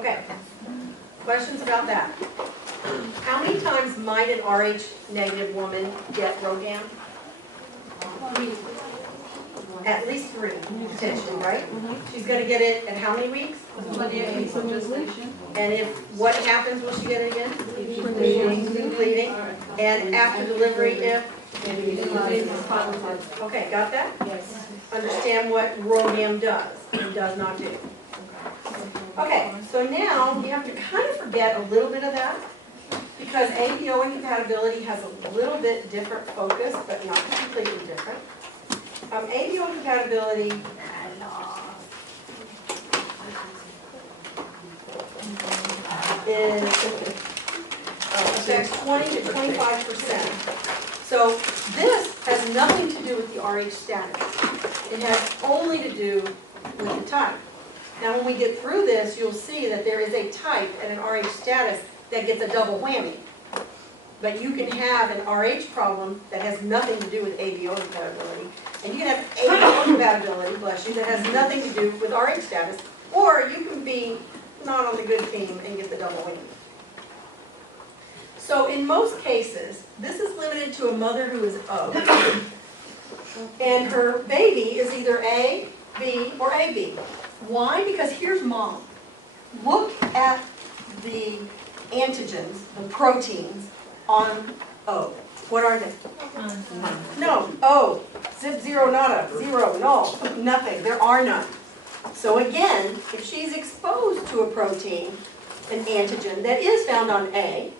Okay. Questions about that? How many times might an RH negative woman get RhoGAM? At least 3, potentially, right? She's going to get it at how many weeks? 28 weeks of gestation. And if what happens, will she get it again? Bleeding. And after delivery, if? Okay, got that? Yes. Understand what RhoGAM does and does not do. Okay, so now you have to kind of forget a little bit of that because ABO incompatibility has a little bit different focus, but not completely different. ABO incompatibility affects 20 to 25%. So this has nothing to do with the RH status. It has only to do with the type. Now when we get through this, you'll see that there is a type and an RH status that gets a double whammy. But you can have an RH problem that has nothing to do with ABO incompatibility. And you can have ABO incompatibility, bless you, that has nothing to do with RH status. Or you can be not on the good team and get the double whammy. So in most cases, this is limited to a mother who is O. And her baby is either A, B, or AB. Why? Because here's mom. Look at the antigens, the proteins on O. What are they? No, O. Zip, zero, nada, zero, null, nothing. There are none. So again, if she's exposed to a protein, an antigen that is found on A,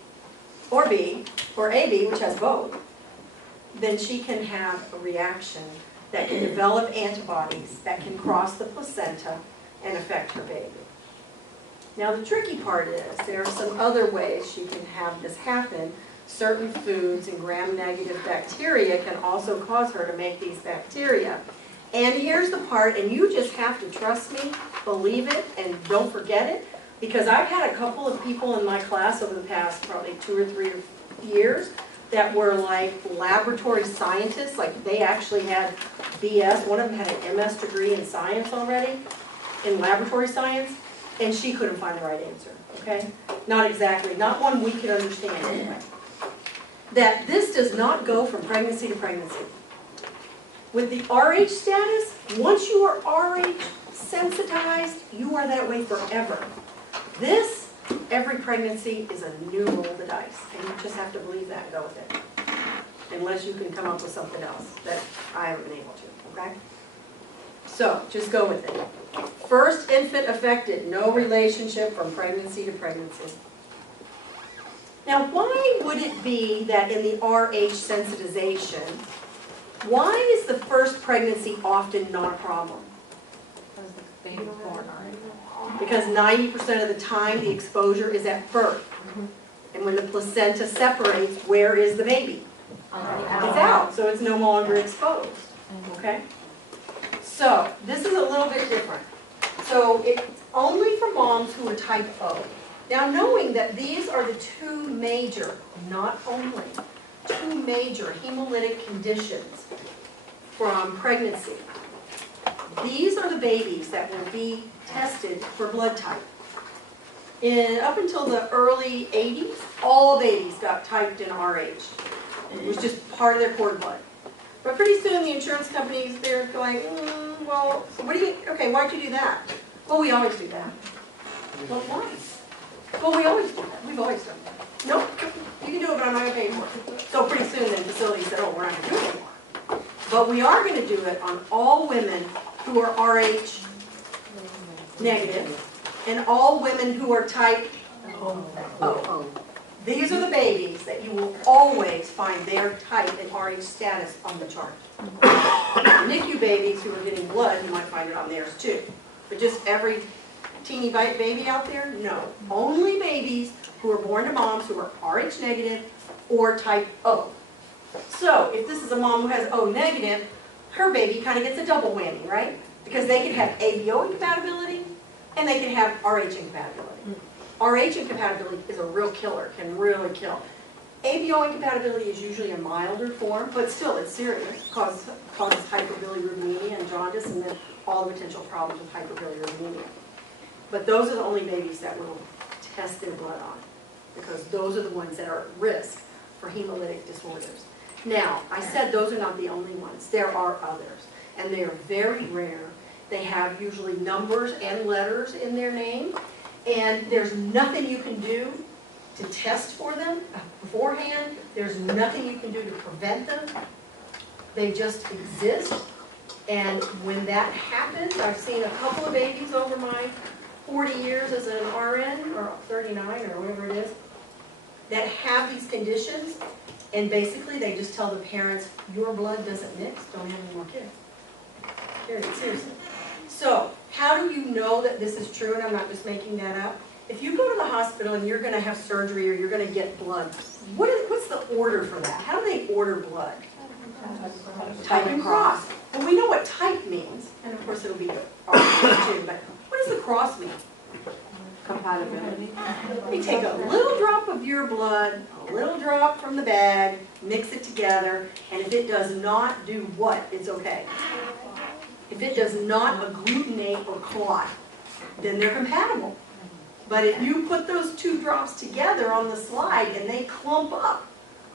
or B, or AB, which has both, then she can have a reaction that can develop antibodies that can cross the placenta and affect her baby. Now the tricky part is there are some other ways she can have this happen. Certain foods and gram-negative bacteria can also cause her to make these bacteria. And here's the part, and you just have to trust me, believe it, and don't forget it, because I've had a couple of people in my class over the past probably 2 or 3 years that were like laboratory scientists, like they actually had BS. One of them had an MS degree in science already, in laboratory science, and she couldn't find the right answer, okay? Not exactly, not one we could understand anyway. That this does not go from pregnancy to pregnancy. With the RH status, once you are RH sensitized, you are that way forever. This, every pregnancy is a new roll of the dice, and you just have to believe that and go with it. Unless you can come up with something else that I haven't been able to, okay? So, just go with it. First infant affected, no relationship from pregnancy to pregnancy. Now, why would it be that in the RH sensitization, why is the first pregnancy often not a problem? Because 90% of the time the exposure is at birth. And when the placenta separates, where is the baby? It's out, so it's no longer exposed. Okay? So, this is a little bit different. So, it's only for moms who are type O. Now, knowing that these are the 2 major, not only, 2 major hemolytic conditions from pregnancy. These are the babies that will be tested for blood type. Up until the early 80s, all babies got typed in RH. It was just part of their cord blood. But pretty soon the insurance companies, they're going, well, what do you, okay, why'd you do that? Well, we always do that. Well, why? Well, we always do that. We've always done that. Nope, you can do it, but I'm not going to pay for it. So pretty soon then facilities said, oh, we're not going to do it anymore. But we are going to do it on all women who are RH negative and all women who are type O. These are the babies that you will always find their type and RH status on the chart. NICU babies who are getting blood, you might find it on theirs too. But just every teeny baby out there? No. Only babies who are born to moms who are RH negative or type O. So, if this is a mom who has O negative, her baby kind of gets a double whammy, right? Because they can have ABO incompatibility and they can have RH incompatibility. RH incompatibility is a real killer, can really kill. ABO incompatibility is usually a milder form, but still it's serious. Causes hyperbilirubinemia and jaundice and then all the potential problems with hyperbilirubinemia. But those are the only babies that we'll test their blood on, because those are the ones that are at risk for hemolytic disorders. Now, I said those are not the only ones. There are others, and they are very rare. They have usually numbers and letters in their name, and there's nothing you can do to test for them beforehand. There's nothing you can do to prevent them. They just exist, and when that happens, I've seen a couple of babies over my 40 years as an RN, or 39, or whatever it is, that have these conditions, and basically they just tell the parents, your blood doesn't mix, don't have any more kids. Period, seriously. So, how do you know that this is true, and I'm not just making that up? If you go to the hospital and you're going to have surgery or you're going to get blood, what's the order for that? How do they order blood? Type and cross. Well, we know what type means, and of course it'll be R too, but what does the cross mean? Compatibility. You take a little drop of your blood, a little drop from the bag, mix it together, and if it does not do what, it's okay. If it does not agglutinate or clot, then they're compatible. But if you put those two drops together on the slide and they clump up,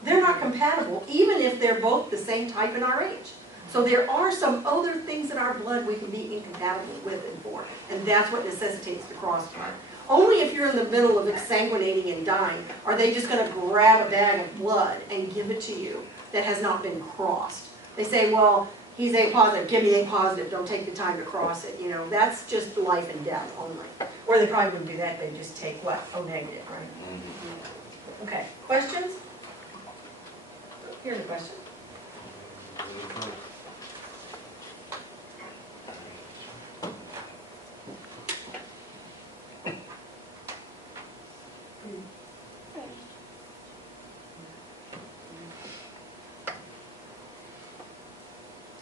they're not compatible, even if they're both the same type in RH. So there are some other things in our blood we can be incompatible with and for, and that's what necessitates the cross part. Only if you're in the middle of exsanguinating and dying are they just going to grab a bag of blood and give it to you that has not been crossed. They say, well, he's A positive, give me A positive, don't take the time to cross it. You know, that's just life and death only. Or they probably wouldn't do that, they'd just take what? O negative, right? Okay, questions? Here's a question.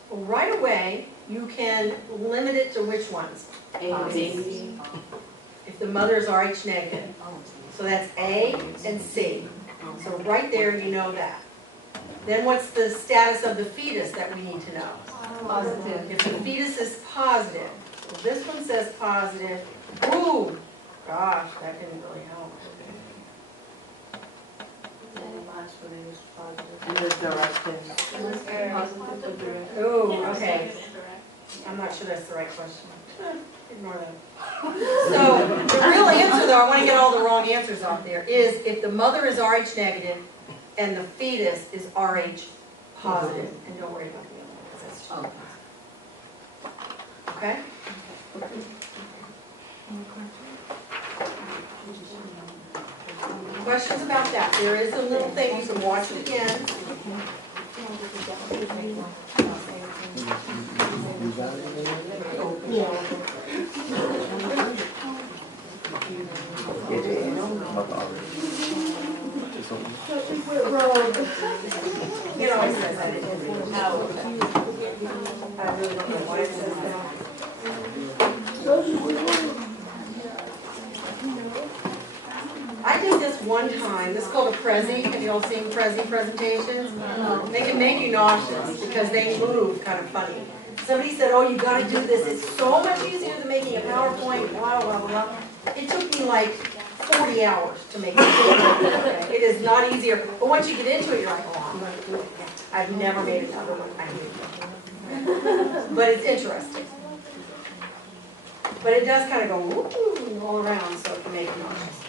Well, right away, you can limit it to which ones? A and B. If the mother is RH negative. So that's A and C. So right there, you know that. Then what's the status of the fetus that we need to know? Positive. If the fetus is positive, well, this one says positive. Ooh, gosh, that didn't really help. And the directive. Positive or directive. Ooh, okay. I'm not sure that's the right question. Ignore that. So the real answer, though, I want to get all the wrong answers out there, is if the mother is RH negative and the fetus is RH positive, and don't worry about the other one, because that's okay? Questions about that? There is a little thing, you can watch it again. It always says that. I really don't know why it says that. I did this one time. This is called a Prezi. Have you all seen Prezi presentations? They can make you nauseous because they move kind of funny. Somebody said, oh, you got to do this. It's so much easier than making a PowerPoint, blah, blah, blah. It took me like 40 hours to make it. It is not easier. But once you get into it, you're like, oh, I'm going to do it. I've never made another one. I hate it. But it's interesting. But it does kind of go woo, all around, so it can make you nauseous.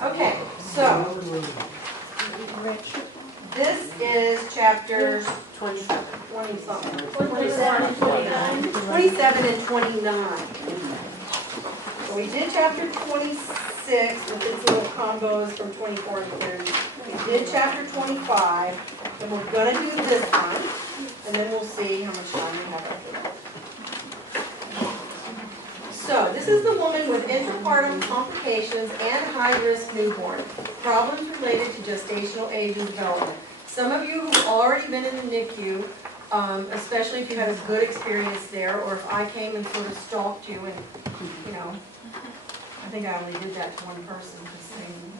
Okay, so this is chapters 27. 20-something. 27 and 29. 27 and 29. So we did chapter 26 with its little combos from 24 and 30. We did chapter 25, and we're going to do this one, and then we'll see how much time we have after that. So, this is the woman with intrapartum complications and high-risk newborn, problems related to gestational age and development. Some of you who've already been in the NICU, especially if you had a good experience there, or if I came and sort of stalked you and, you know, I think I only did that to one person, just saying.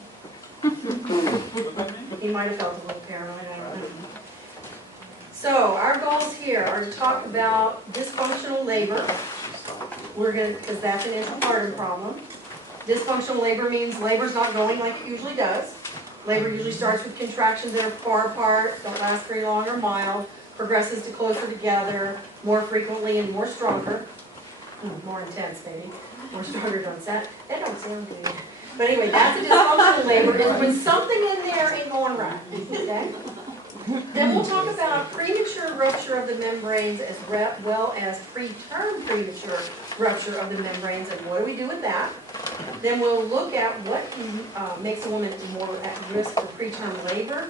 He might have felt a little paranoid, I don't know. So, our goals here are to talk about dysfunctional labor. We're going to, because that's an intrapartum problem. Dysfunctional labor means labor's not going like it usually does. Labor usually starts with contractions that are far apart, don't last very long or mild, progresses to closer together, more frequently and more stronger. More intense maybe, more stronger don't sound, that don't sound good. But anyway, that's a dysfunctional labor, is when something in there ain't going right, okay? Then we'll talk about premature rupture of the membranes as well as preterm premature rupture of the membranes, and what do we do with that? Then we'll look at what makes a woman more at risk for preterm labor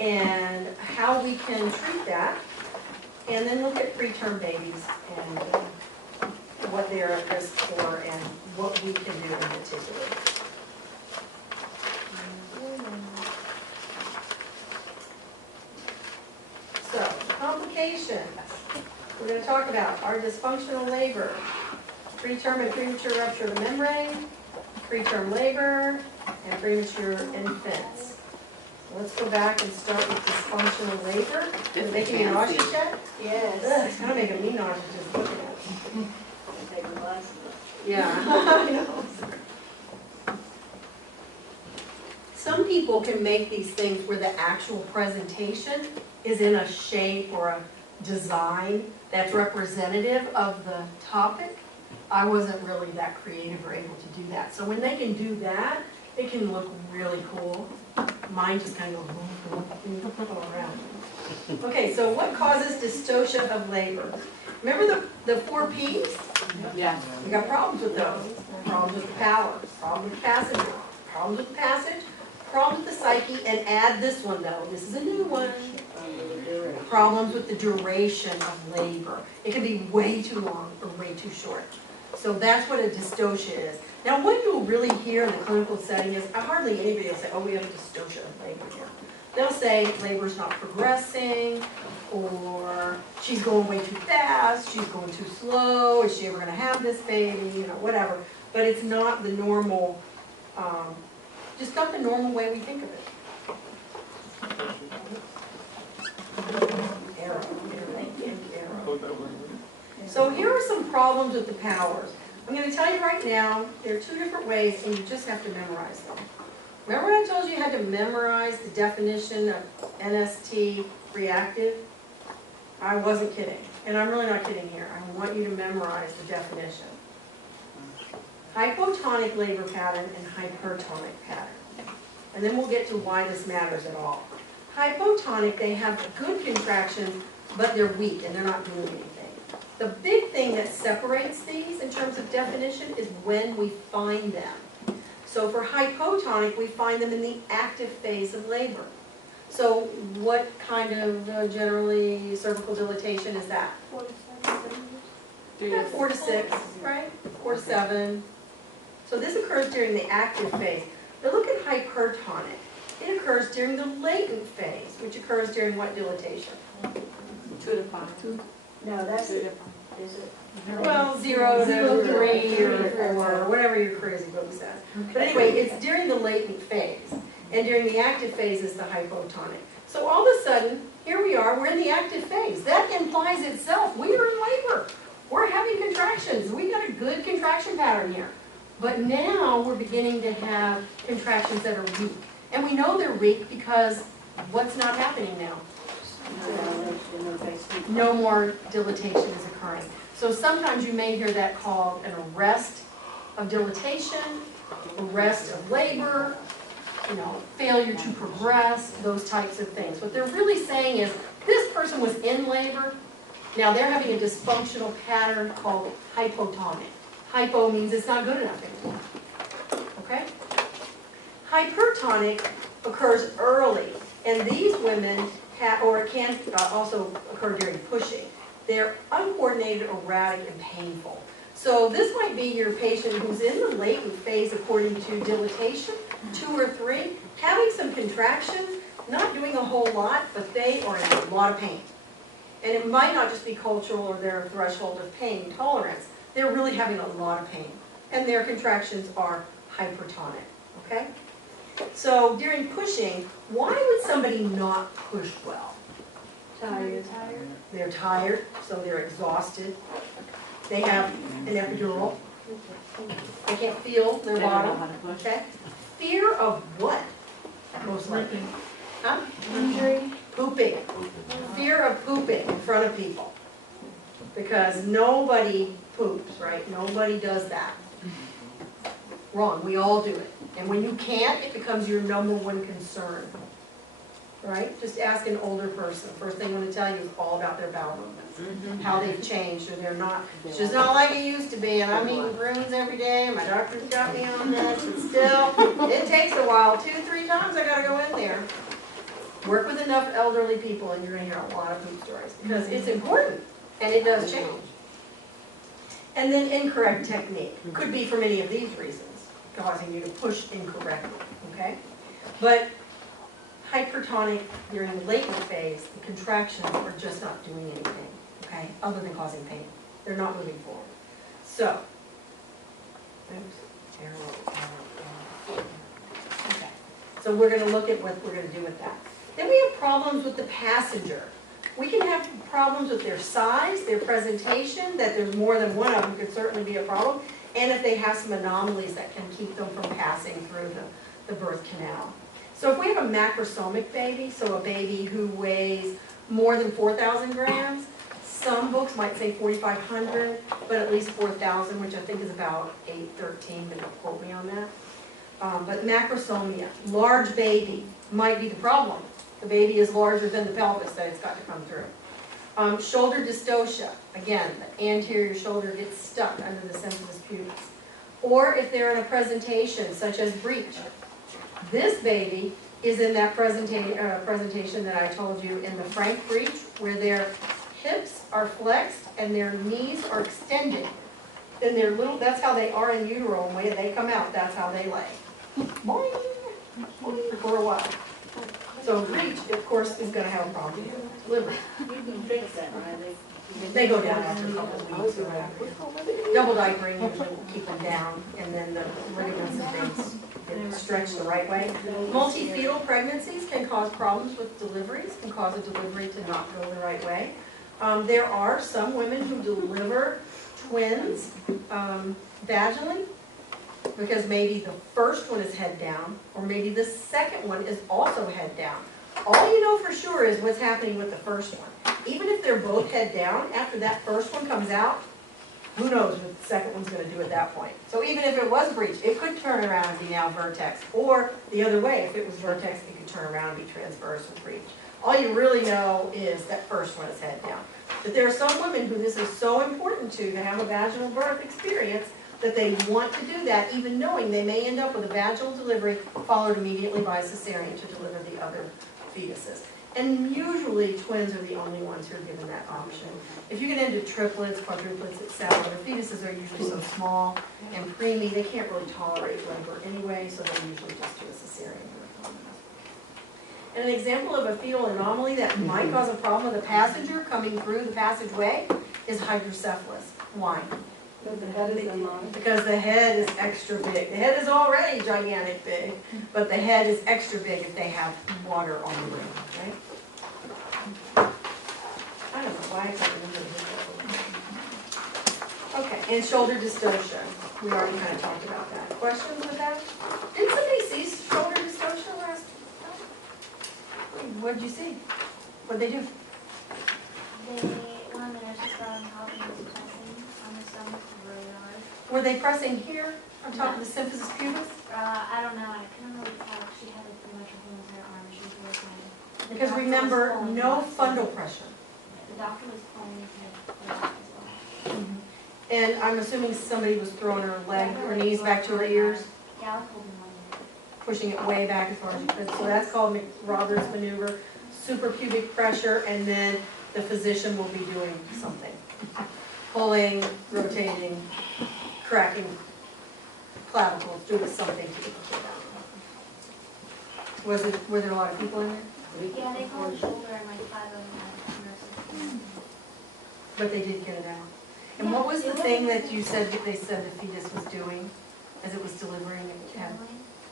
and how we can treat that. And then look at preterm babies and what they're at risk for and what we can do in particular. So, complications. We're going to talk about our dysfunctional labor, preterm and premature rupture of the membrane, preterm labor, and premature infants. So let's go back and start with dysfunctional labor. Is it making you nauseous yet? Yes. Ugh, it's kind of making me nauseous just looking at it. Take a glass of Yeah, I know. Some people can make these things where the actual presentation is in a shape or a design that's representative of the topic. I wasn't really that creative or able to do that. So when they can do that, it can look really cool. Mine just kind of goes all around. Okay, so what causes dystocia of labor? Remember the 4 Ps? Yeah. We got problems with those. Problems with the power, problems with the passage, problems with the passage, problems with the psyche, and add this one though. This is a new one. Problems with the duration of labor. It can be way too long or way too short. So that's what a dystocia is. Now what you'll really hear in the clinical setting is, hardly anybody will say, oh, we have a dystocia of labor here. They'll say labor's not progressing, or she's going way too fast, she's going too slow, is she ever going to have this baby, you know, whatever. But it's not the normal, just not the normal way we think of it. Arrow. So here are some problems with the powers. I'm going to tell you right now, there are 2 different ways, and you just have to memorize them. Remember when I told you you had to memorize the definition of NST reactive? I wasn't kidding, and I'm really not kidding here. I want you to memorize the definition. Hypotonic labor pattern and hypertonic pattern. And then we'll get to why this matters at all. Hypotonic, they have good contractions, but they're weak and they're not doing anything. The big thing that separates these in terms of definition is when we find them. So for hypotonic, we find them in the active phase of labor. So what kind of generally cervical dilatation is that? 4 to 6, right? 4 to 7. So this occurs during the active phase. But look at hypertonic. It occurs during the latent phase, which occurs during what dilatation? 2 to 5. No, that's, 2 is to 5. it? Well, 0 to 3 or 4, whatever your crazy book says. But anyway, it's during the latent phase. And during the active phase is the hypotonic. So all of a sudden, here we are, we're in the active phase. That implies itself, we are in labor. We're having contractions. We've got a good contraction pattern here. But now we're beginning to have contractions that are weak. And we know they're weak because what's not happening now? No more dilatation is occurring. So sometimes you may hear that called an arrest of dilatation, arrest of labor, you know, failure to progress, those types of things. What they're really saying is this person was in labor, now they're having a dysfunctional pattern called hypotonic. Hypo means it's not good enough anymore. Okay? Hypertonic occurs early, and these women or it can also occur during pushing. They're uncoordinated, erratic, and painful. So this might be your patient who's in the latent phase according to dilatation, 2 or 3, having some contractions, not doing a whole lot, but they are in a lot of pain. And it might not just be cultural or their threshold of pain tolerance. They're really having a lot of pain. And their contractions are hypertonic, okay? So during pushing, why would somebody not push well? Tired. They're tired, so they're exhausted. They have an epidural. They can't feel their They don't know bottom, how to push. okay? Fear of what? Most likely. Huh? Injury. Pooping. Fear of pooping in front of people. Because nobody poops, right? Nobody does that. Wrong, we all do it. And when you can't, it becomes your number one concern. Right? Just ask an older person. First thing I'm gonna tell you is all about their bowel movements. How they've changed, or they're not, it's just not like it used to be, and I'm eating prunes every day, my doctor's got me on this, but still, it takes a while, 2-3 times I gotta go in there. Work with enough elderly people and you're gonna hear a lot of poop stories, because it's important, and it does change. And then incorrect technique, could be for many of these reasons, causing you to push incorrectly, okay? But hypertonic during the latent phase, the contractions are just not doing anything, okay, other than causing pain. They're not moving forward. So, okay. So we're gonna look at what we're gonna do with that. Then we have problems with the passenger. We can have problems with their size, their presentation, that there's more than one of them could certainly be a problem, and if they have some anomalies that can keep them from passing through the birth canal. So if we have a macrosomic baby, so a baby who weighs more than 4,000 grams, some books might say 4,500, but at least 4,000, which I think is about 813, but don't quote me on that. But macrosomia, large baby, might be the problem. The baby is larger than the pelvis that it's got to come through. Shoulder dystocia, again, the anterior shoulder gets stuck under the symphysis pubis. Or if they're in a presentation such as breech. This baby is in that presentation that I told you in the Frank breech, where their hips are flexed and their knees are extended. And they're little, that's how they are in utero, and when they come out, that's how they lay. Boing, boing, for a while. So breech, of course, is gonna have a problem here, delivery. You can fix that, right? They go down after a couple of weeks or whatever. Double diapering usually will keep them down, and then the ligaments and things get stretched the right way. Multi-fetal pregnancies can cause problems with deliveries, can cause a delivery to not go the right way. There are some women who deliver twins vaginally, because maybe the first one is head down, or maybe the second one is also head down. All you know for sure is what's happening with the first one. Even if they're both head down, after that first one comes out, who knows what the second one's going to do at that point. So even if it was breech, it could turn around and be now vertex. Or the other way, if it was vertex, it could turn around and be transverse or breech. All you really know is that first one is head down. But there are some women who this is so important to have a vaginal birth experience that they want to do that, even knowing they may end up with a vaginal delivery followed immediately by a cesarean to deliver the other fetuses. And usually twins are the only ones who are given that option. If you get into triplets, quadruplets, etc., the fetuses are usually so small and preemie, they can't really tolerate labor anyway, so they usually just do a cesarean. And an example of a fetal anomaly that might cause a problem with a passenger coming through the passageway is hydrocephalus. Why? Because the head is extra big. The head is already gigantic big, but the head is extra big if they have water on the rim, right? I don't know why I can't remember this. Okay, and shoulder dystocia. We already kind of talked about that. Questions with that? Did somebody see shoulder dystocia last time? What did you see? What did they do? One of the nurses saw him helping was pressing on the stomach really hard. Were they pressing here on top of the symphysis pubis? I don't know, I couldn't really tell. She had like pretty much a hole in her arm. She was working. The Because doctor remember, was pulling no her- fundal pressure. The doctor was pulling his head back as well. And I'm assuming somebody was throwing her leg, her knees back to her ears, Yeah, I was holding one ear. pushing it way back as far as you could. So that's called Roberts maneuver, suprapubic pressure, and then the physician will be doing something. Pulling, rotating, cracking clavicles, doing something to get the kid out. Were there a lot of people in there? Yeah, they called the shoulder and like 5 of them had nurses. But they did get it out. And what was the thing that you said that they said the fetus was doing as it was delivering? It had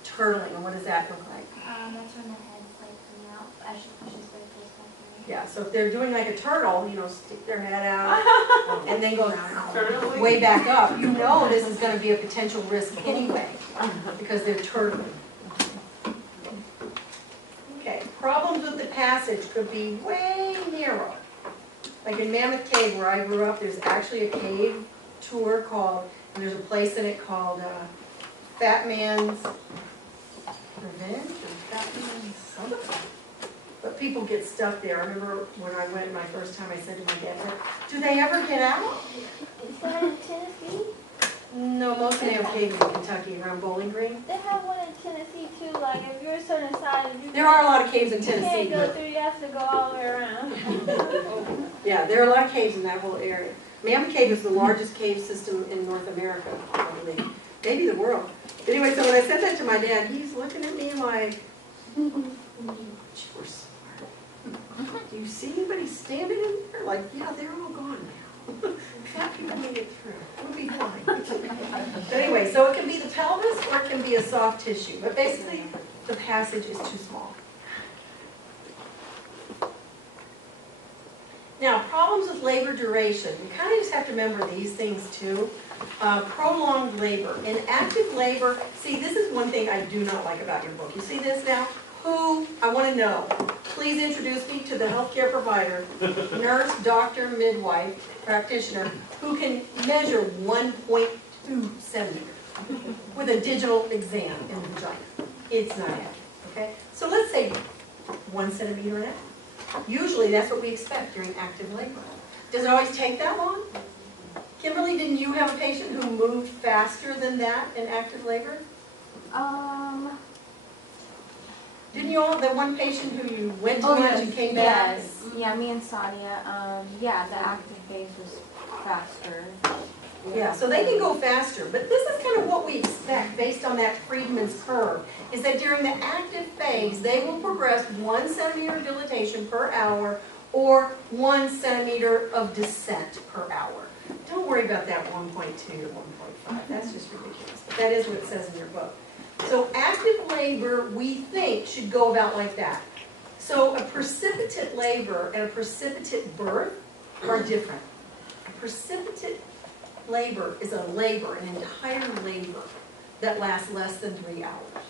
turtling, and what does that look like? That's when the head's like coming out as she pushes their face back in. Yeah, so if they're doing like a turtle, you know, stick their head out and then go Turtling. way back up, you know this is gonna be a potential risk anyway, because they're turtling. Okay, problems with the passage could be way narrow. Like in Mammoth Cave where I grew up, there's actually a cave tour called, and there's a place in it called Fat Man's Revenge or Fat Man's something. But people get stuck there. I remember when I went my first time, I said to my dad, do they ever get out? Is that in Tennessee? No, most of them have caves in Kentucky around Bowling Green. They have one in Tennessee too, like if you're a certain size, There are a lot of caves in you Tennessee. can't go through, you have to go all the way around. Yeah, there are a lot of caves in that whole area. Mammoth Cave is the largest cave system in North America, I believe. Maybe the world. But anyway, so when I said that to my dad, he's looking at me like, you were smart. Do you see anybody standing in there? Like, yeah, they're all gone now. Fat people made it through. We'll be fine. But anyway, so it can be the pelvis or it can be a soft tissue. But basically, the passage is too small. Now, problems with labor duration. You kind of just have to remember these things too. Prolonged labor. In active labor, see, this is one thing I do not like about your book. You see this now? Who, I want to know, please introduce me to the healthcare provider, nurse, doctor, midwife, practitioner, who can measure 1.2 centimeters with a digital exam in the vagina. It's not accurate, okay? So let's say 1 centimeter and a half. Usually that's what we expect during active labor. Does it always take that long? Kimberly, didn't you have a patient who moved faster than that in active labor? Didn't you all have that one patient who you went to lunch and came back? Yes, yeah, me and Sadia, yeah, the active phase was faster. Yeah, so they can go faster, but this is kind of what we expect based on that Friedman's curve, is that during the active phase, they will progress 1 centimeter of dilatation per hour or 1 centimeter of descent per hour. Don't worry about that 1.2 to 1.5, that's just ridiculous, but that is what it says in your book. So active labor, we think, should go about like that. So a precipitate labor and a precipitate birth are different. A precipitate labor is a labor, an entire labor, that lasts less than 3 hours.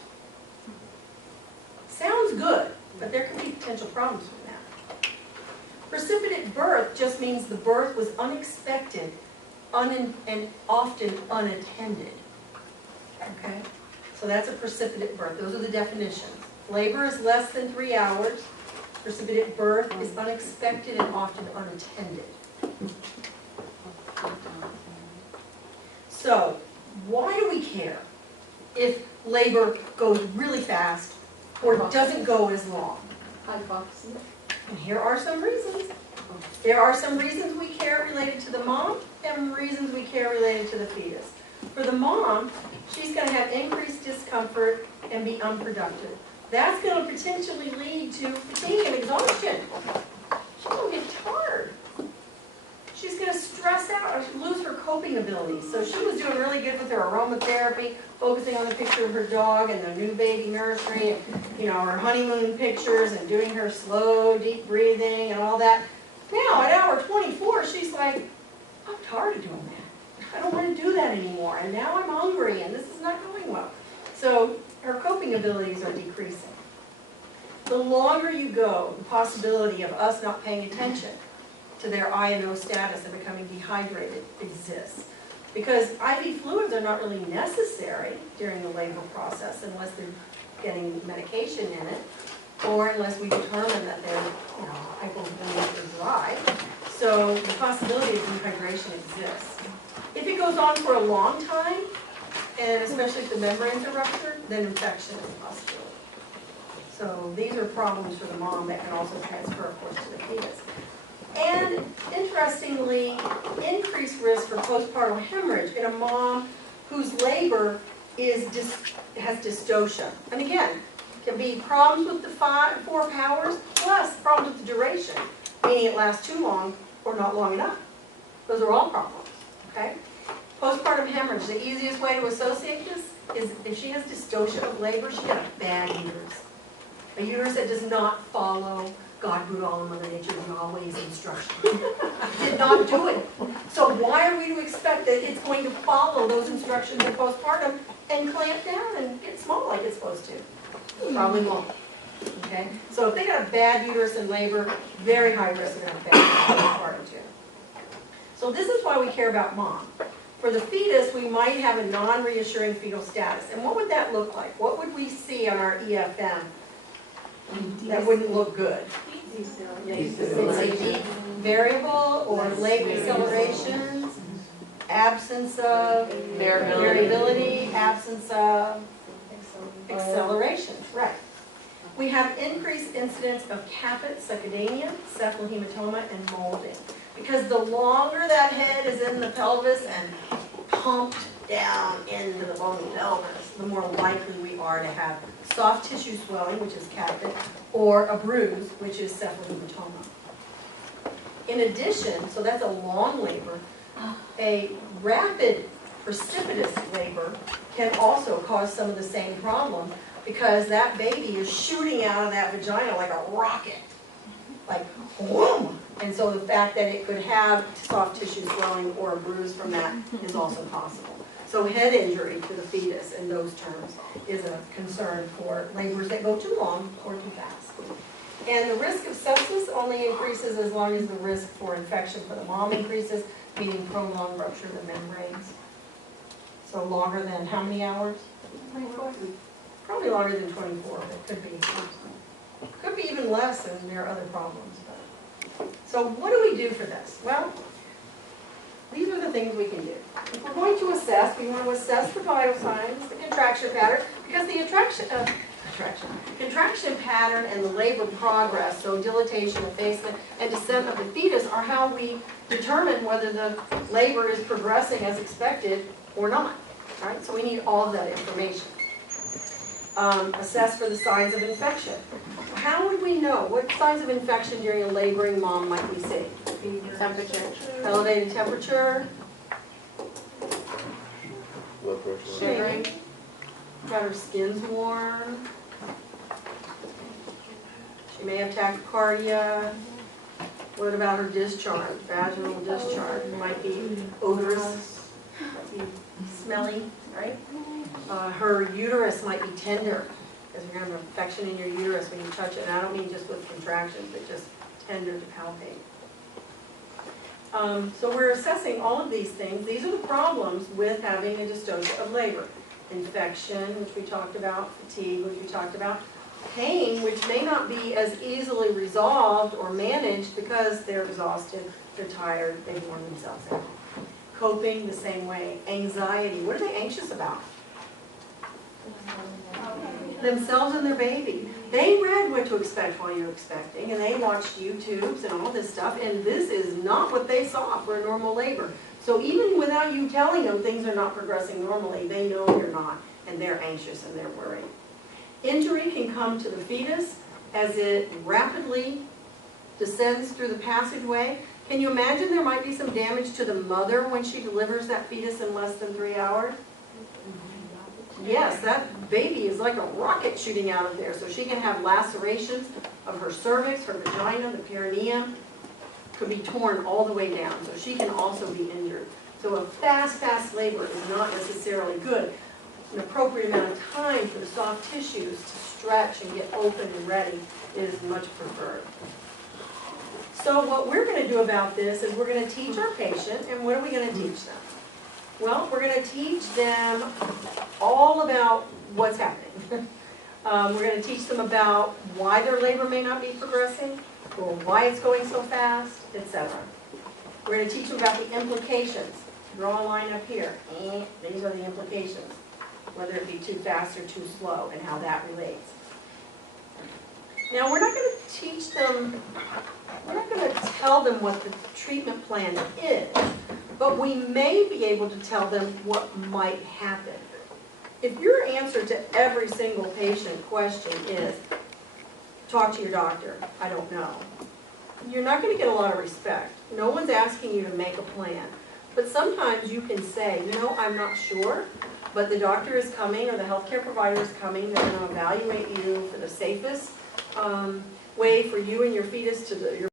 Sounds good, but there can be potential problems with that. Precipitate birth just means the birth was unexpected and often unattended. Okay? So that's a precipitate birth. Those are the definitions. Labor is less than 3 hours. Precipitate birth is unexpected and often unattended. So, why do we care if labor goes really fast or doesn't go as long? Hypoxia. And here are some reasons. There are some reasons we care related to the mom and reasons we care related to the fetus. For the mom, she's going to have increased discomfort and be unproductive. That's going to potentially lead to fatigue and exhaustion. She's going to get tired. She's going to stress out or lose her coping abilities. So she was doing really good with her aromatherapy, focusing on the picture of her dog and the new baby nursery, and, you know, her honeymoon pictures and doing her slow, deep breathing and all that. Now, at hour 24, she's like, I'm tired of doing that. I don't want to do that anymore. And now I'm hungry and this is not going well. So her coping abilities are decreasing. The longer you go, the possibility of us not paying attention to their I&O status and becoming dehydrated exists. Because IV fluids are not really necessary during the labor process unless they're getting medication in it, or unless we determine that they're, you know, hypovolemic or dry. So the possibility of dehydration exists. If it goes on for a long time, and especially if the membranes are ruptured, then infection is a possibility. So these are problems for the mom that can also transfer, of course, to the fetus. And interestingly, increased risk for postpartum hemorrhage in a mom whose labor has dystocia. And again, can be problems with the 4 powers plus problems with the duration, meaning it lasts too long or not long enough. Those are all problems, okay? Postpartum hemorrhage, the easiest way to associate this is if she has dystocia of labor, she got a bad uterus. A uterus that does not follow God grew all in Mother Nature in Yahweh's instruction. Did not do it. So why are we to expect that it's going to follow those instructions in postpartum and clamp down and get small like it's supposed to? Probably won't. Okay? So if they got a bad uterus in labor, very high risk of having bad postpartum too. So this is why we care about mom. For the fetus, we might have a non-reassuring fetal status. And what would that look like? What would we see on our EFM that wouldn't look good? It's a deep variable or late accelerations, absence of variability, absence of accelerations, right. We have increased incidence of caput, succedaneum, cephalohematoma, and molding. Because the longer that head is in the pelvis and pumped down into the bony pelvis, the more likely we are to have soft tissue swelling, which is caput, or a bruise, which is cephalohematoma. In addition, so that's a long labor, a rapid precipitous labor can also cause some of the same problem because that baby is shooting out of that vagina like a rocket, like whoom. And so the fact that it could have soft tissue swelling or a bruise from that is also possible. So head injury to the fetus in those terms is a concern for labors that go too long or too fast. And the risk of sepsis only increases as long as the risk for infection for the mom increases, meaning prolonged rupture of the membranes. So longer than how many hours? 24? Probably longer than 24, but it could be. Could be even less, and there are other problems. So what do we do for this? Well, these are the things we can do. If we're going to assess, we want to assess the vital signs, the contraction pattern, because the contraction pattern and the labor progress, so dilatation, effacement, and descent of the fetus are how we determine whether the labor is progressing as expected or not. Right? So we need all of that information. Assess for the signs of infection. How would we know? What signs of infection during a laboring mom might we see? Temperature. Elevated temperature, Blood pressure. Shivering. got her skin's warm. She may have tachycardia. What about her discharge, vaginal discharge? It might be odorous, might be smelly, right? Her uterus might be tender, because you're going to have an infection in your uterus when you touch it. And I don't mean just with contractions, but just tender to palpate. So we're assessing all of these things. These are the problems with having a dystocia of labor. Infection, which we talked about, fatigue, which we talked about, pain, which may not be as easily resolved or managed because they're exhausted, they're tired, they've worn themselves out. Coping the same way. Anxiety, what are they anxious about? Themselves and their baby. They read what to expect while you're expecting, and they watched YouTubes and all this stuff, and this is not what they saw for a normal labor. So even without you telling them things are not progressing normally, they know they're not, and they're anxious and they're worried. Injury can come to the fetus as it rapidly descends through the passageway. Can you imagine there might be some damage to the mother when she delivers that fetus in less than 3 hours? Yes, that baby is like a rocket shooting out of there. So she can have lacerations of her cervix, her vagina, the perineum. Could be torn all the way down. So she can also be injured. So a fast labor is not necessarily good. An appropriate amount of time for the soft tissues to stretch and get open and ready is much preferred. So what we're going to do about this is we're going to teach our patient, and what are we going to teach them? Well, we're going to teach them all about what's happening. We're going to teach them about why their labor may not be progressing, or why it's going so fast, etc. We're going to teach them about the implications. Draw a line up here. These are the implications, whether it be too fast or too slow, and how that relates. Now, we're not going to teach them, we're not going to tell them what the treatment plan is, but we may be able to tell them what might happen. If your answer to every single patient question is, talk to your doctor, I don't know, you're not going to get a lot of respect. No one's asking you to make a plan. But sometimes you can say, you know, I'm not sure, but the doctor is coming or the healthcare provider is coming, they're going to evaluate you for the safest way for you and your fetus to, your